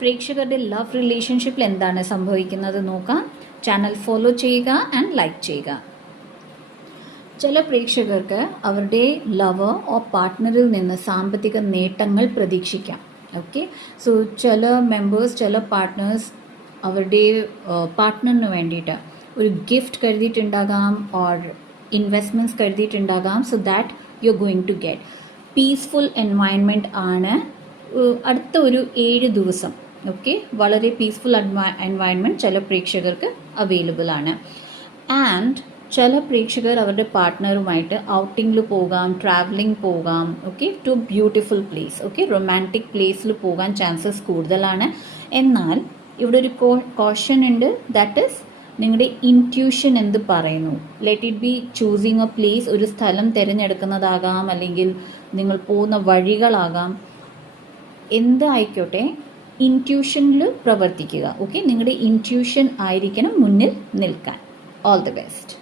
പ്രേക്ഷകരുടെ ലവ് റിലേഷൻഷിപ്പിൽ എന്താണ് സംഭവിക്കുന്നത് നോക്കാം. ചാനൽ ഫോളോ ചെയ്യുക ആൻഡ് ലൈക്ക് ചെയ്യുക. ചില പ്രേക്ഷകർക്ക് അവരുടെ ലവർ ഓർ പാർട്ട്ണറിൽ നിന്ന് സാമ്പത്തിക നേട്ടങ്ങൾ പ്രതീക്ഷിക്കാം. ഓക്കെ, സോ ചില മെമ്പേഴ്സ്, ചില പാർട്ട്നേഴ്സ് അവരുടെ പാർട്ട്ണറിന് വേണ്ടിയിട്ട് ഒരു ഗിഫ്റ്റ് കരുതിയിട്ടുണ്ടാകാം ഓർ ഇൻവെസ്റ്റ്മെൻറ്റ്സ് കരുതിയിട്ടുണ്ടാകാം. So that you are going to get peaceful environment ആണ് അടുത്ത ഒരു 7 ദിവസം. ഓക്കെ, വളരെ പീസ്ഫുൾ എൻവയൺമെൻറ്റ് ചില പ്രേക്ഷകർക്ക് അവൈലബിൾ ആണ്. ആൻഡ് ചില പ്രേക്ഷകർ അവരുടെ പാർട്ട്ണറുമായിട്ട് ഔട്ടിങ്ങിൽ പോകാം, ട്രാവലിംഗ് പോകാം. Okay, to beautiful place. Okay, romantic പ്ലേസിൽ പോകാൻ ചാൻസസ് കൂടുതലാണ്. എന്നാൽ ഇവിടെ ഒരു കോഷൻ ഉണ്ട്. ദാറ്റ് ഈസ് നിങ്ങളുടെ ഇൻറ്റ്യൂഷൻ എന്ത് പറയുന്നു. Let it be choosing A place. ഒരു സ്ഥലം തിരഞ്ഞെടുക്കുന്നതാകാം, അല്ലെങ്കിൽ നിങ്ങൾ പോകുന്ന വഴികളാകാം, എന്തായിക്കോട്ടെ, ഇൻറ്റ്യൂഷനിൽ പ്രവർത്തിക്കുക. ഓക്കെ, നിങ്ങളുടെ ഇൻറ്റ്യൂഷൻ ആയിരിക്കണം മുന്നിൽ നിൽക്കാൻ. All the best.